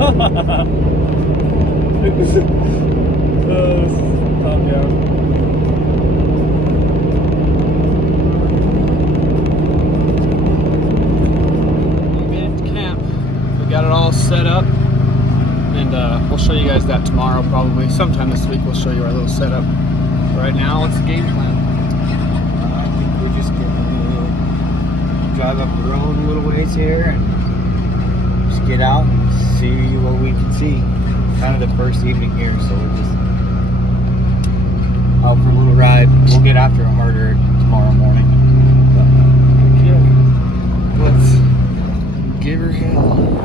Calm down. We made it to camp. We got it all set up, and we'll show you guys that tomorrow, probably. Sometime this week we'll show you our little setup. Right now, what's the game plan? I think we're just gonna drive up the road a little ways here and just get out and see what we can see. Kind of the first evening here, so we're just out for a little ride. We'll get after a harder tomorrow morning. But, yeah, let's give her hell.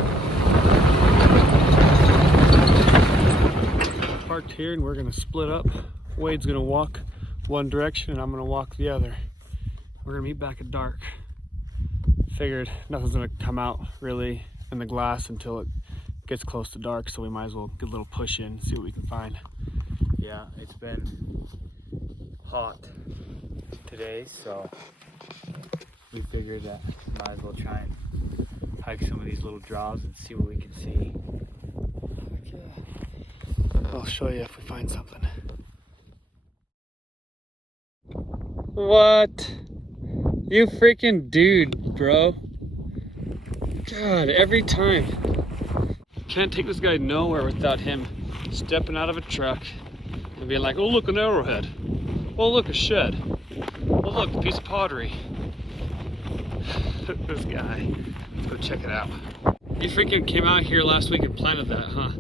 Parked here, and we're gonna split up. Wade's gonna walk one direction, and I'm gonna walk the other. We're gonna meet back at dark. Figured nothing's gonna come out really in the glass until it gets close to dark, so we might as well get a little push in, see what we can find. Yeah, it's been hot today, so we figured that might as well try and hike some of these little draws and see what we can see. Okay. I'll show you if we find something. What? You freaking dude, bro. God, every time. Can't take this guy nowhere without him stepping out of a truck and being like, oh, look, an arrowhead. Oh, look, a shed. Oh, look, a piece of pottery. This guy. Let's go check it out. You freaking came out here last week and planted that, huh?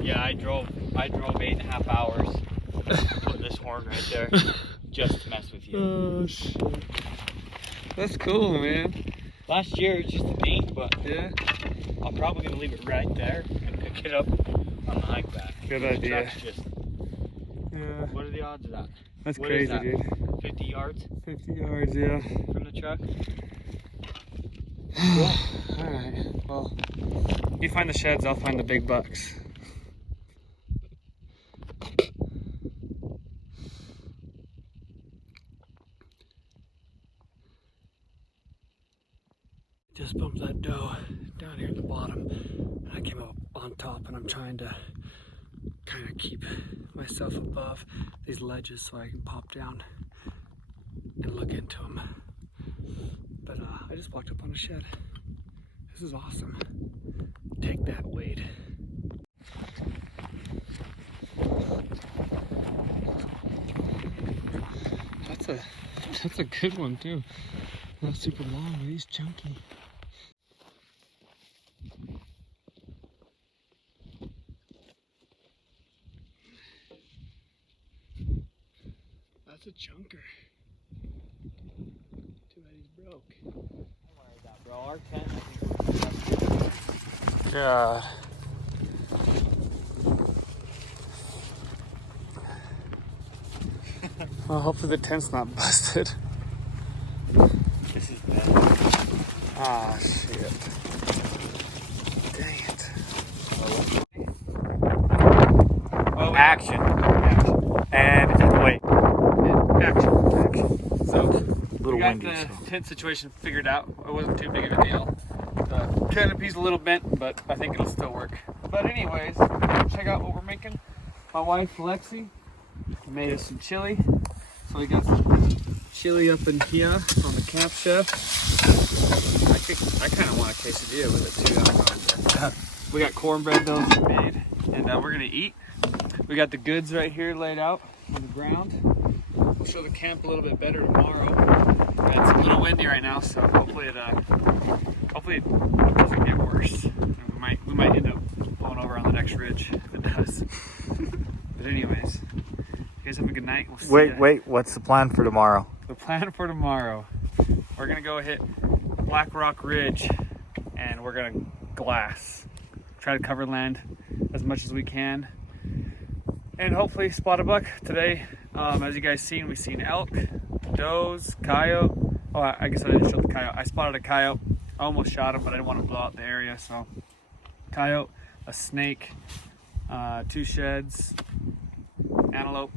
Yeah, I drove 8.5 hours to put this horn right there just to mess with you. Oh, shit. That's cool, man. Last year it was just a paint, but Yeah, I'm probably gonna leave it right there and pick it up on the hike back. good The idea. truck's just, Yeah, what are the odds of that? that's What is crazy, that? dude. 50 yards 50 yards, yeah. from the truck? Alright, well, you find the sheds, I'll find the big bucks. Just bumped that doe down here at the bottom, and I came up on top, and I'm trying to kind of keep myself above these ledges so I can pop down and look into them. But I just walked up on a shed. This is awesome. Take that, Wade. That's a good one too. Not super long, but he's chunky. That's a chunker. Too bad he's broke. Don't worry about that, bro. Our tent, I think God. Well, hopefully the tent's not busted. this is bad. Ah, shit. Dang it. Oh, Action. And wait. Action. So, Little we got windy. the So. tent situation figured out. It wasn't too big of a deal. The canopy's a little bent, but I think it'll still work. But anyways, check out what we're making. My wife, Lexi, made us some chili. So we got some chili up in here on the camp chef. I kind of want a quesadilla with it too. I don't know. We got cornbread those we made, and we're gonna eat. We got the goods right here laid out on the ground. We'll show the camp a little bit better tomorrow. It's a little windy right now, so hopefully it doesn't get worse. We might end up blowing over on the next ridge if it does. But anyways, you guys have a good night. We'll see ya. Wait. What's the plan for tomorrow? The plan for tomorrow, we're gonna go hit Black Rock Ridge, and we're gonna glass. Try to cover land as much as we can, and hopefully spot a buck today. As you guys seen, we've seen elk, does, coyote. Oh, I guess I didn't show the coyote. I spotted a coyote. I almost shot him, but I didn't want to blow out the area. So, coyote, a snake, 2 sheds, antelope,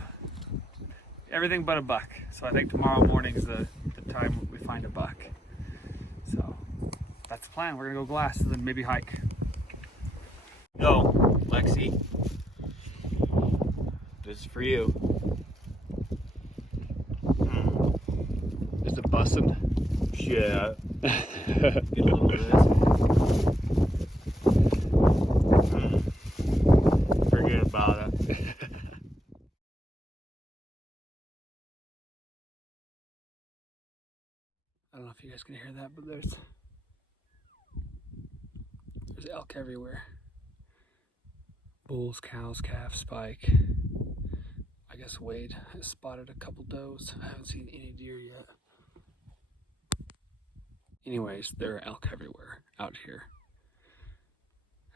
everything but a buck. So I think tomorrow morning is the time we find a buck. So that's the plan. We're gonna go glass and then maybe hike. Go, Lexi. This is for you. Is it busting? Yeah. Get a little bit of this. Forget about it. I don't know if you guys can hear that, but there's elk everywhere. Bulls, cows, calves, spike. I guess Wade has spotted a couple does. I haven't seen any deer yet. Anyways, there are elk everywhere out here.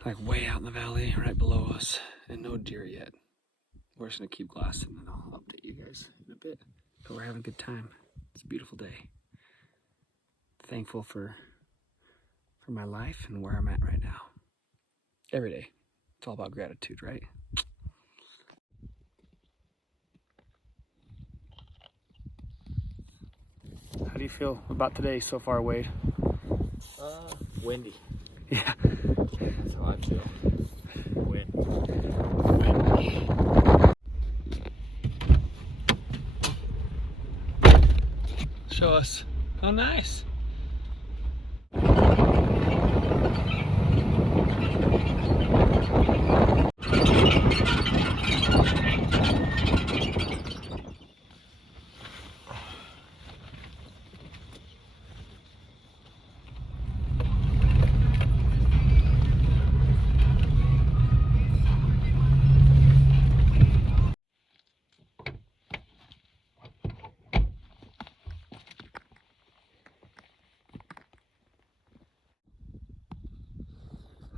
Like way out in the valley, right below us, and no deer yet. We're just gonna keep glassing and I'll update you guys in a bit. But we're having a good time. It's a beautiful day. Thankful for my life and where I'm at right now. Every day. It's all about gratitude, right? How do you feel about today so far, Wade? Windy. Yeah. That's how I feel. Wind. Windy. Show us. Oh, nice.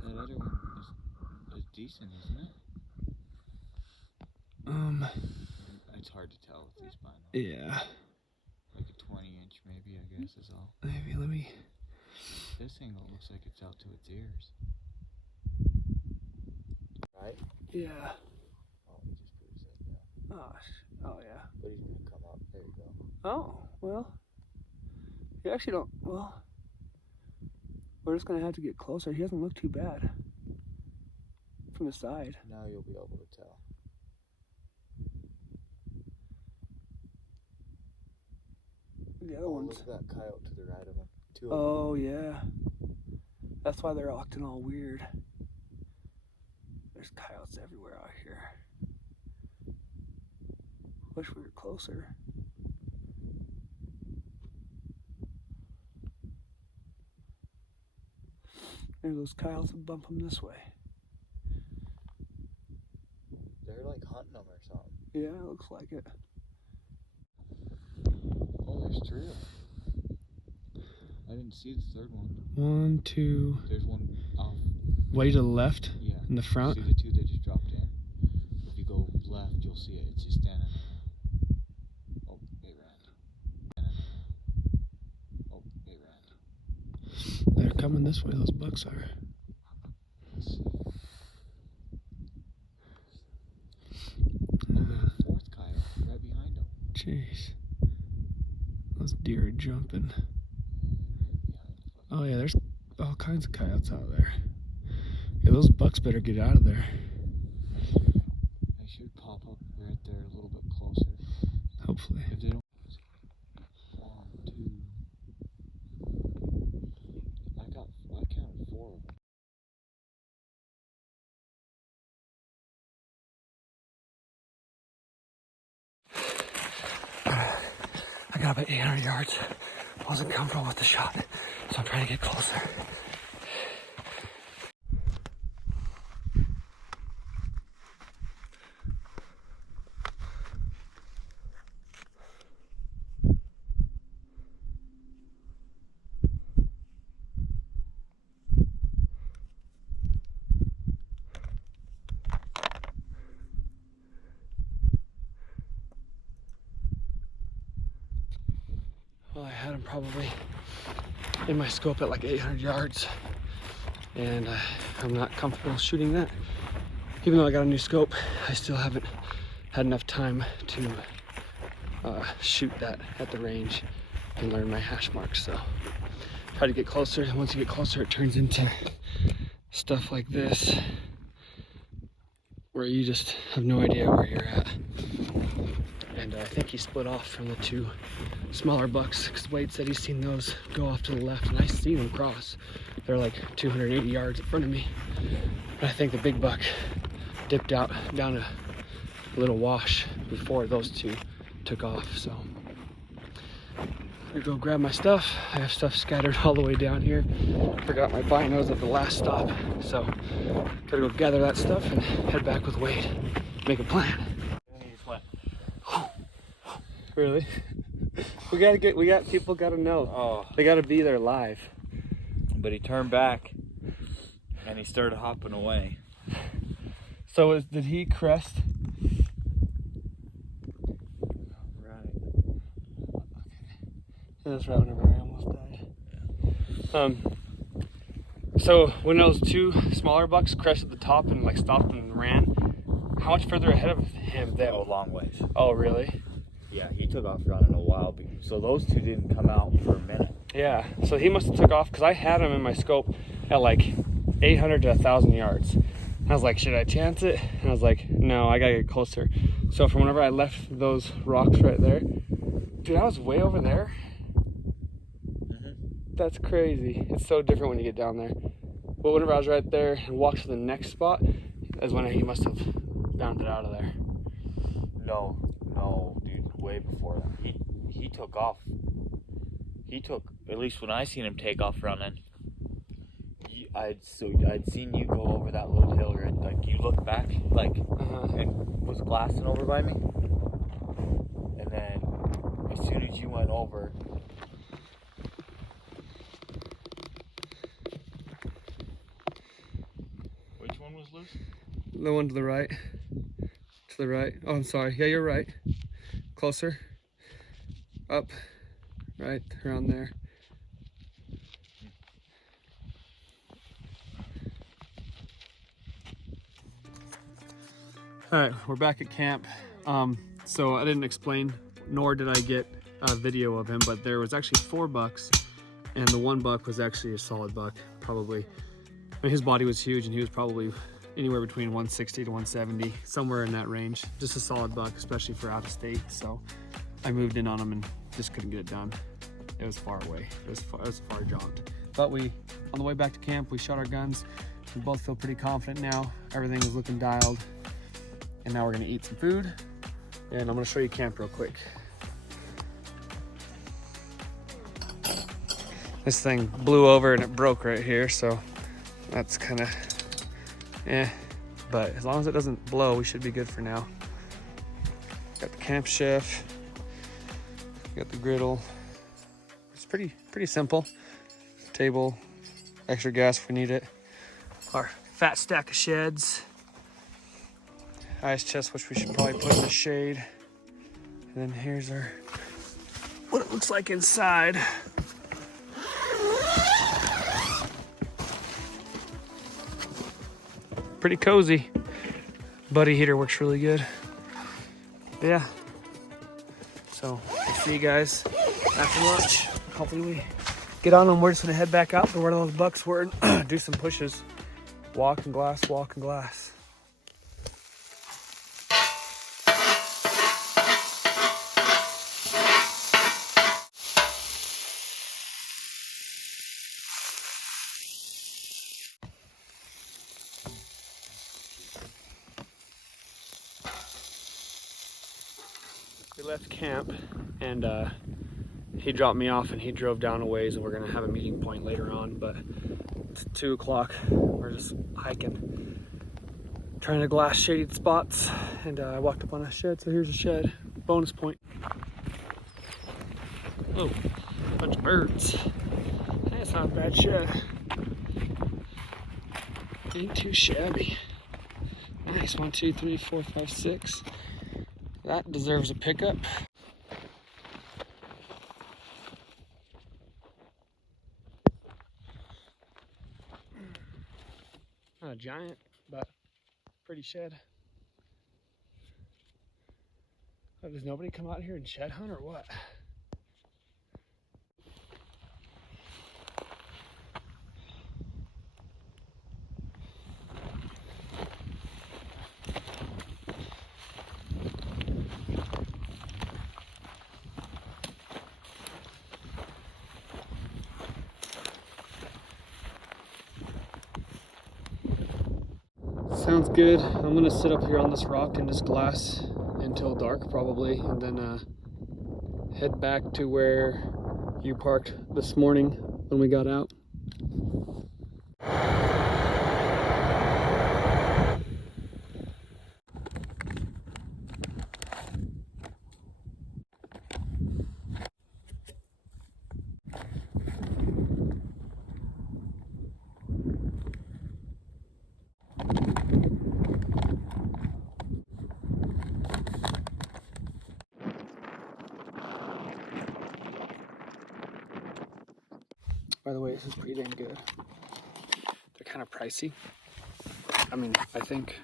That other one is decent, isn't it? It's hard to tell with these binos. Yeah. Like a 20-inch maybe, I guess is all. Maybe, let me. This thing looks like it's out to its ears. Right? Yeah. Oh, he just put his head down. Oh, yeah. But he's gonna come up. There you go. Oh, well. You actually don't. Well. We're just gonna have to get closer. He doesn't look too bad. From the side. Now you'll be able to tell. The other ones. Look at that coyote to the right of him. Two of Oh, yeah. That's why they're acting all weird. There's coyotes everywhere out here. Wish we were closer. Maybe those coyotes will bump them this way. They're like hunting them or something. Yeah, it looks like it. Oh, there's three of them. I didn't see the third one. 1, 2. There's one off. Way to the left? Yeah. In the front? See the two that just dropped in? If you go left, you'll see it. It's just standing there. Oh, they ran. Oh, they ran. They're coming this way, those bucks are. Let's see. Oh, there's a fourth coyote right behind them. Jeez. Those deer are jumping. Oh yeah, there's all kinds of coyotes out there. Yeah, those bucks better get out of there. They should pop up right there a little bit closer. Hopefully. If they don't. 1, 2. I counted 4 of them. I got about 800 yards. Wasn't comfortable with the shot, so I'm trying to get closer. Well, I had him probably in my scope at like 800 yards, and I'm not comfortable shooting that. Even though I got a new scope, I still haven't had enough time to shoot that at the range and learn my hash marks. So try to get closer, and once you get closer, it turns into stuff like this. where you just have no idea where you're at. And I think he split off from the two smaller bucks because Wade said he's seen those go off to the left, and I seen them cross. They're like 280 yards in front of me. But I think the big buck dipped out down a little wash before those two took off. So I'm gonna go grab my stuff. I have stuff scattered all the way down here. Forgot my binos at the last stop, so gotta go gather that stuff and head back with Wade. Make a plan. Really? We got people gotta know. Oh. They gotta be there live. But he turned back and he started hopping away. So did he crest? Right. That's right whenever I almost died. So when those two smaller bucks crested the top and like stopped and ran, how much further ahead of him then? Oh, a long ways. Oh, really? Yeah, he took off running a while. So those two didn't come out for a minute. Yeah, so he must have took off because I had him in my scope at like 800 to 1,000 yards. I was like, should I chance it? And I was like, no, I gotta get closer. So from whenever I left those rocks right there, dude, I was way over there. That's crazy. It's so different when you get down there. But whenever I was right there and walked to the next spot, is when he must have bounded out of there. No, dude, way before that. He took off. He took, at least when I seen him take off running, I'd seen you go over that little hill, right? Like you looked back, like, and was glassing over by me. And then as soon as you went over, which one was loose? The one to the right. To the right. Oh, I'm sorry. Yeah, you're right. Closer. Up. Right around there. All right, we're back at camp. So I didn't explain, nor did I get a video of him, but there was actually 4 bucks, and the one buck was actually a solid buck, probably. I mean, his body was huge, and he was probably anywhere between 160 to 170, somewhere in that range. Just a solid buck, especially for out of state. So I moved in on him and just couldn't get it done. It was far away. It was a far jaunt. But on the way back to camp, we shot our guns. We both feel pretty confident now. Everything is looking dialed. And now we're gonna eat some food. And I'm gonna show you camp real quick. This thing blew over and it broke right here, so that's kind of but as long as it doesn't blow, we should be good for now. Got the camp chef, got the griddle. It's pretty simple. Table, extra gas if we need it. Our fat stack of sheds. Ice chest, which we should probably put in the shade. And then here's what it looks like inside. Pretty cozy. Buddy heater works really good. But yeah. So we'll see you guys after lunch. Hopefully we get on them. We're just gonna head back out to where those bucks were and do some pushes. Walk and glass, walk and glass. We left camp and he dropped me off and he drove down a ways, and we're gonna have a meeting point later on, but it's 2 o'clock. We're just hiking, trying to glass shaded spots, and I walked up on a shed, so here's a shed. Bonus point. Oh, a bunch of birds. That's not a bad shed. Ain't too shabby. Nice, 1, 2, 3, 4, 5, 6. That deserves a pickup. Not a giant, but pretty shed. Oh, does nobody come out here and shed hunt or what? sounds good. I'm gonna sit up here on this rock in this glass until dark probably, and then head back to where you parked this morning when we got out. By the way, this is pretty dang good. They're kind of pricey. I mean, I think,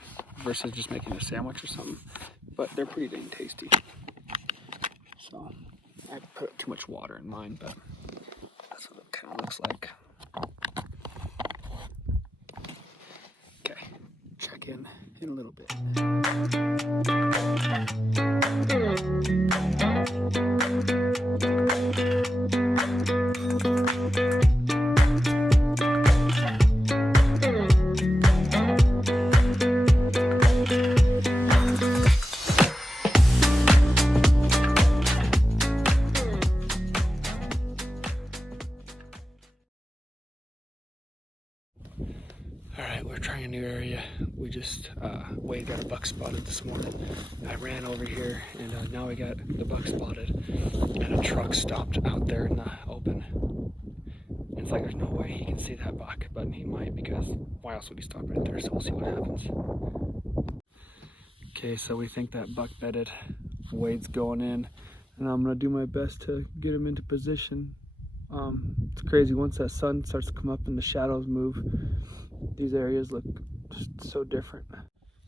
versus just making a sandwich or something, but they're pretty dang tasty. So, I put too much water in mine, but that's what it kind of looks like. Okay, check in a little bit. Alright, we're trying a new area. We just, Wade got a buck spotted this morning. I ran over here and now we got the buck spotted and a truck stopped out there in the open. And it's like there's no way he can see that buck, but he might, because why else would he stop right there? So we'll see what happens. Okay, so we think that buck bedded. Wade's going in and I'm gonna do my best to get him into position. It's crazy, once that sun starts to come up and the shadows move, these areas look just so different.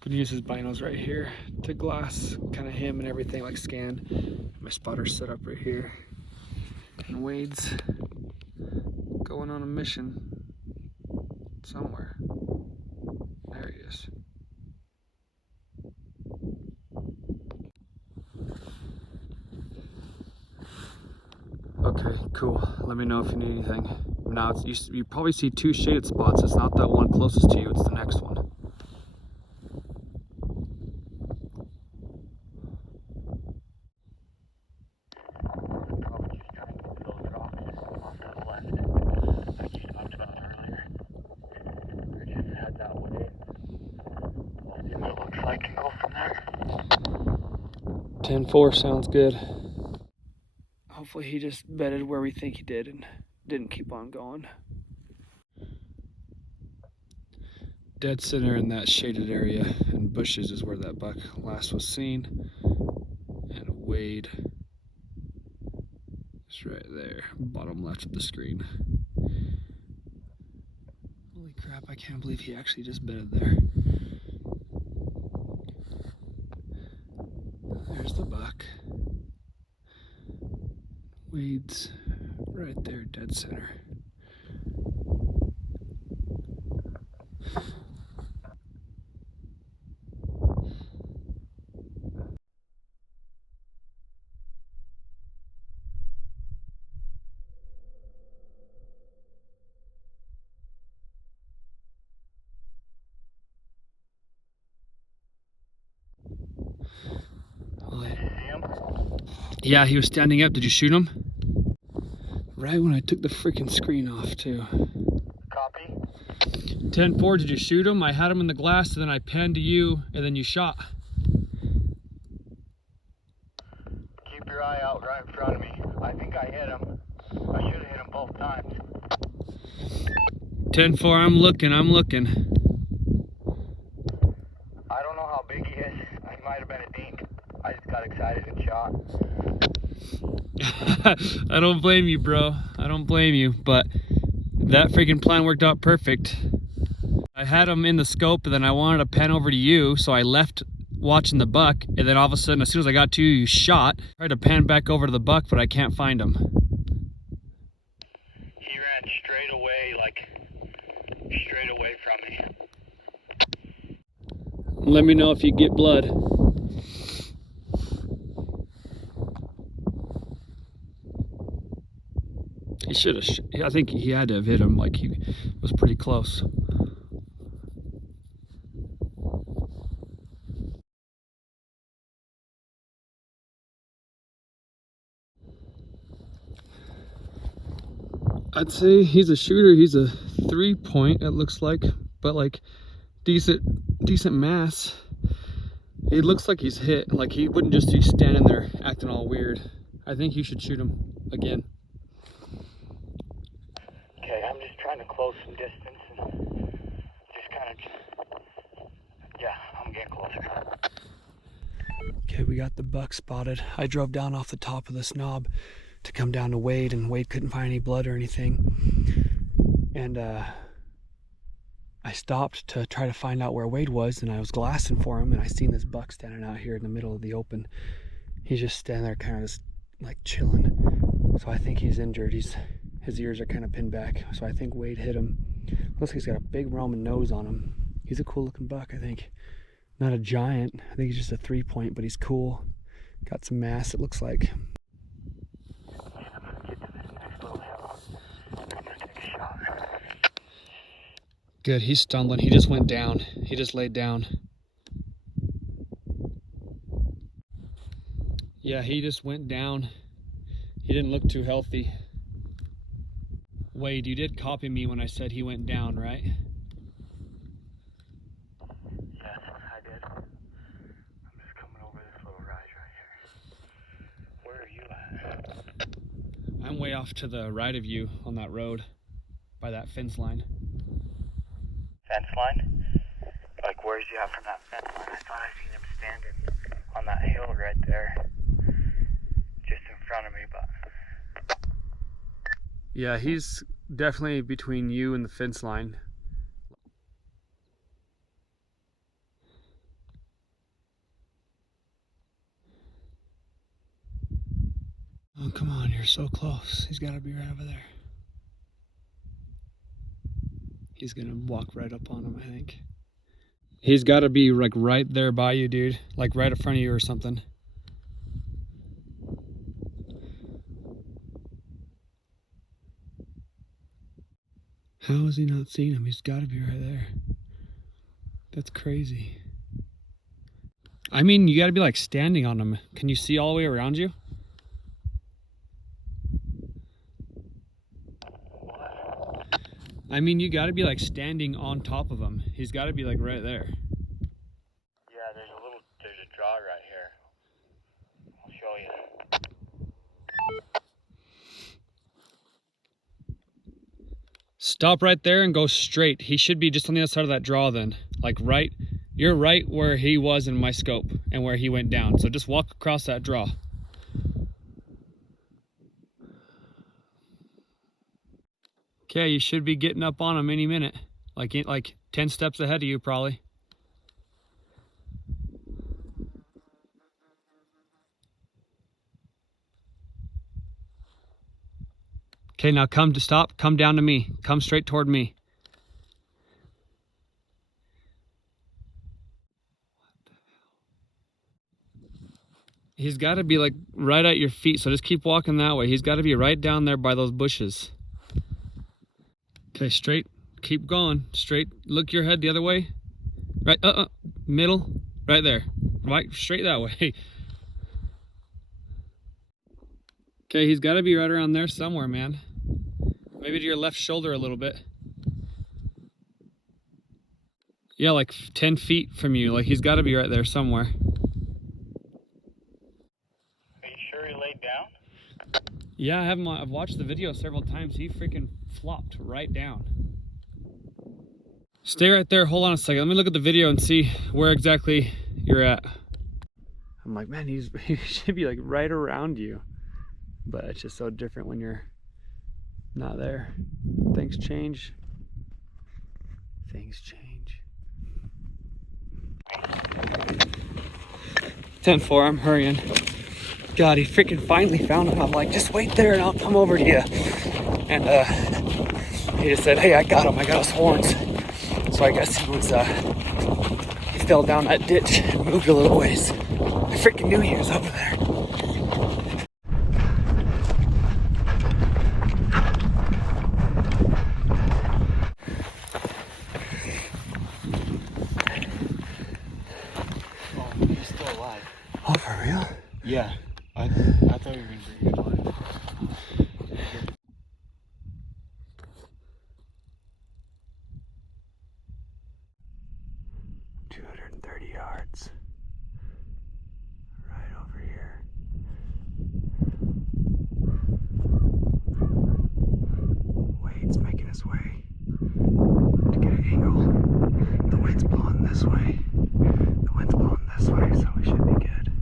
Could use his binos right here to glass kind of him and everything, like scan. My spotter's set up right here. And Wade's going on a mission somewhere. There he is. Okay, cool. Let me know if you need anything. Now, you probably see two shaded spots. It's not that one closest to you, it's the next one. Probably just trying to get those rocks off to the left, like you talked about earlier. We just head that way. We'll see what it looks like and go from there. 10-4 sounds good. Hopefully he just bedded where we think he did and didn't keep on going. Dead center in that shaded area and bushes is where that buck last was seen. And Wade is right there, bottom left of the screen. Holy crap, I can't believe he actually just bedded there. There's the buck. Wade's right there, dead center. Yeah, he was standing up. Did you shoot him? Right when I took the freaking screen off, too. Copy. 10-4, did you shoot him? I had him in the glass, and then I panned to you, and then you shot. Keep your eye out right in front of me. I think I hit him. I should have hit him both times. 10-4, I'm looking. I don't know how big he is. He might have been a dink. I just got excited and shot. I don't blame you, bro. I don't blame you, but that freaking plan worked out perfect. I had him in the scope, and then I wanted to pan over to you, so I left watching the buck, and then all of a sudden, as soon as I got to you, you shot. I tried to pan back over to the buck, but I can't find him. He ran straight away from me. Let me know if you get blood. He should have, I think he had to have hit him, like he was pretty close. I'd say he's a shooter. He's a 3-point, it looks like, but like decent mass. It looks like he's hit. Like he wouldn't just be standing there acting all weird. I think you should shoot him again. Okay, I'm just trying to close some distance and just kind of, yeah, I'm getting closer. Okay, we got the buck spotted. I drove down off the top of this knob to come down to Wade, and Wade couldn't find any blood or anything. And I stopped to try to find out where Wade was, and I was glassing for him, and I seen this buck standing out here in the middle of the open. He's just standing there kind of just like chilling. So I think he's injured. His ears are kind of pinned back. So I think Wade hit him. Looks like he's got a big Roman nose on him. He's a cool looking buck, I think. Not a giant. I think he's just a 3-point, but he's cool. Got some mass, it looks like. I'm gonna get to this next little hill. I'm gonna take a shot. Good, he's stumbling. He just went down. He just laid down. Yeah, he just went down. He didn't look too healthy. Wade, you did copy me when I said he went down, right? Yes, I did. I'm just coming over this little rise right here. Where are you at? I'm way off to the right of you on that road by that fence line. Fence line? Like, where's you at from that fence line? I thought I seen him standing on that hill right there, just in front of me, but... Yeah, he's definitely between you and the fence line. Oh, come on, you're so close. He's got to be right over there. He's gonna walk right up on him, I think. He's got to be like right there by you, dude. Like right in front of you or something. How has he not seen him? He's got to be right there. That's crazy. I mean, you got to be like standing on him. Can you see all the way around you? I mean, you got to be like standing on top of him. He's got to be like right there. Yeah, there's a draw right here. I'll show you. Stop right there and go straight. He should be just on the other side of that draw then. Like right, you're right where he was in my scope and where he went down. So just walk across that draw. Okay, you should be getting up on him any minute. Like 10 steps ahead of you probably. Okay, now come to stop. Come down to me. Come straight toward me. He's got to be like right at your feet, so just keep walking that way. He's got to be right down there by those bushes. Okay, straight. Keep going. Straight. Look your head the other way. Right. Middle. Right there. Right. Straight that way. Okay, he's got to be right around there somewhere, man. Maybe to your left shoulder a little bit. Yeah, like 10 feet from you. Like he's got to be right there somewhere. Are you sure he laid down? Yeah, I've watched the video several times. He freaking flopped right down. Stay right there. Hold on a second. Let me look at the video and see where exactly you're at. I'm like, man, he should be like right around you. But it's just so different when you're not there. Things change. Things change. 10-4, I'm hurrying. God, he freaking finally found him. I'm like, just wait there and I'll come over to you. And he just said, hey, I got him. I got his horns. So I guess he fell down that ditch and moved a little ways. I freaking knew he was over there. Oh, he's still alive. Oh, for real? Yeah, I thought you were going to bring it alive. yards. Right over here. Wade's making his way to get an angle. The wind's blowing this way. The wind's blowing this way, so we should be good.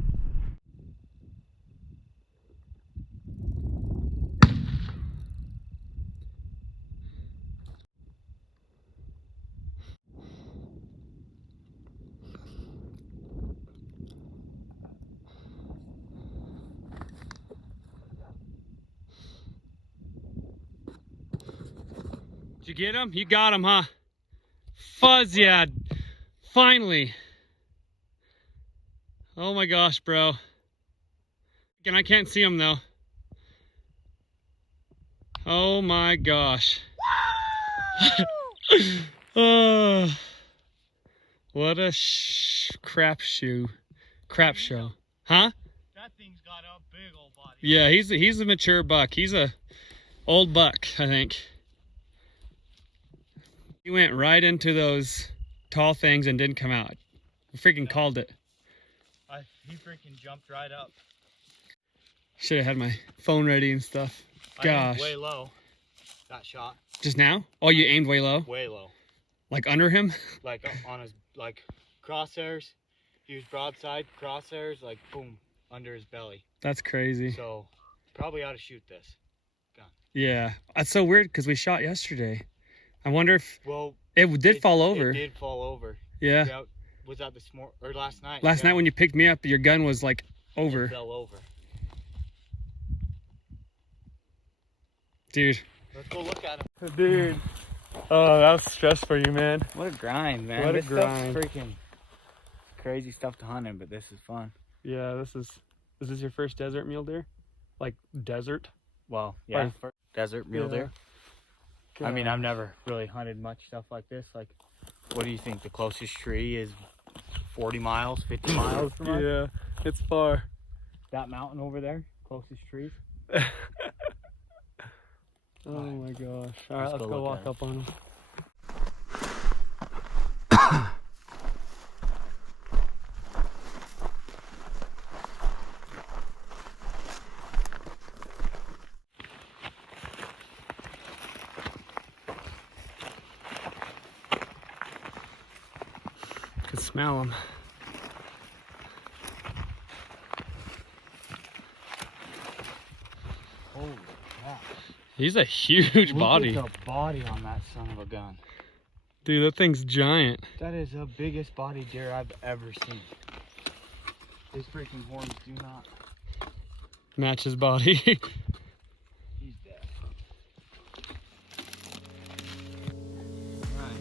Did you get him? You got him, huh? Fuzz, yeah. Finally. Oh my gosh, bro. And I can't see him though. Oh my gosh. Oh, what a crap show. Huh? That thing's got a big old body. Yeah, he's a mature buck. He's a old buck, I think. He went right into those tall things and didn't come out. We freaking called it. He freaking jumped right up. Should have had my phone ready and stuff. I Gosh. aimed way low. That shot. Just now? Oh, you aimed way low? Way low. Like under him? Like on his crosshairs. He was broadside, crosshairs, like boom, under his belly. That's crazy. So probably ought to shoot this gun. Yeah. That's so weird because we shot yesterday. I wonder if Well, it did fall over. It did fall over. Yeah. Was that this morning or last night? Last night when you picked me up, your gun was like It over. fell over. Dude. Let's go look at him. Dude. Oh, that was stress for you, man. What a grind, man. What a This stuff's grind. freaking crazy stuff to hunt in, but this is fun. Yeah, is this your first desert mule deer? Like desert? Well, yeah, Or- for desert mule Yeah. deer. I mean, I've never really hunted much stuff like this. Like, what do you think? The closest tree is 40 miles, 50 miles from us? Yeah, it's far. That mountain over there, closest trees. Oh my gosh. All right, Let's let's go go look walk at it. up on him. Can smell him. Holy crap. He's a huge body. Look at the body on that son of a gun. Dude, that thing's giant. That is the biggest body deer I've ever seen. His freaking horns do not. Match his body. He's dead. Alright.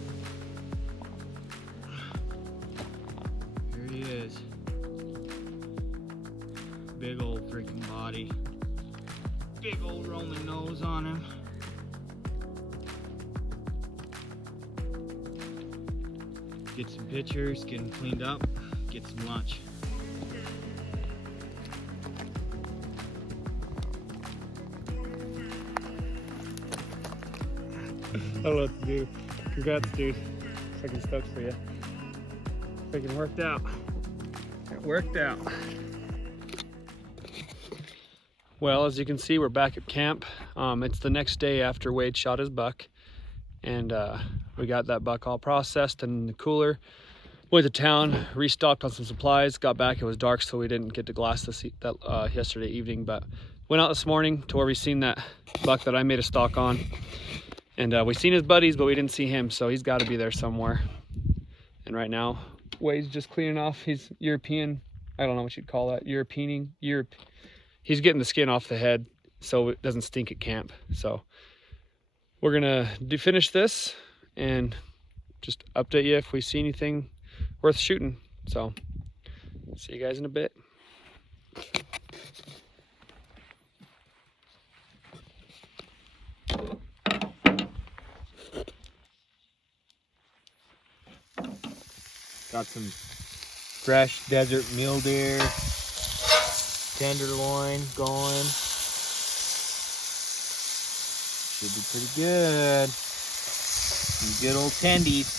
Here he is. Big old freaking body. Big old Roman nose on him. Get some pictures, get him cleaned up, get some lunch. I don't know what to do. Congrats, dude. Freaking stoked for you. Freaking worked out. It worked out. Well, as you can see, we're back at camp. It's the next day after Wade shot his buck. And we got that buck all processed in the cooler. Went to town, restocked on some supplies, got back, it was dark, so we didn't get to glass yesterday evening, but went out this morning to where we seen that buck that I made a stalk on. And we seen his buddies, but we didn't see him, so he's got to be there somewhere. And right now, Wade's just cleaning off his European, I don't know what you'd call that, he's getting the skin off the head so it doesn't stink at camp. So we're gonna finish this and just update you if we see anything worth shooting. So see you guys in a bit. Got some fresh desert mule deer, tenderloin going. Should be pretty good. Some good old tendies.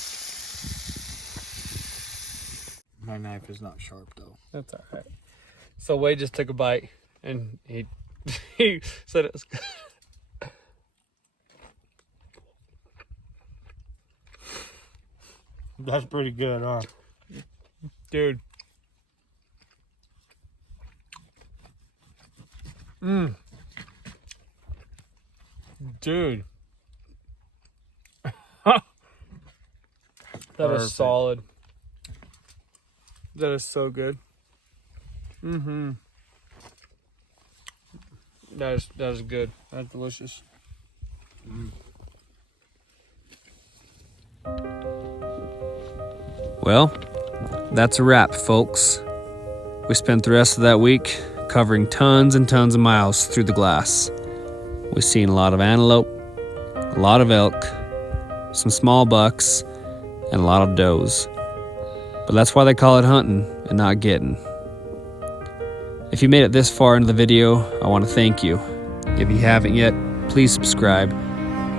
My knife is not sharp though. That's all right. So Wade just took a bite, and he he said it was good. That's pretty good, huh? Dude. Dude. That is Perfect. solid. That is so good. That is good. That's delicious. Well, that's a wrap, folks. We spent the rest of that week covering tons and tons of miles through the glass. We've seen a lot of antelope, a lot of elk, some small bucks, and a lot of does. But that's why they call it hunting and not getting. If you made it this far into the video, I want to thank you. If you haven't yet, please subscribe,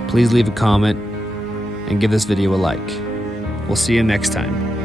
please leave a comment, and give this video a like. We'll see you next time.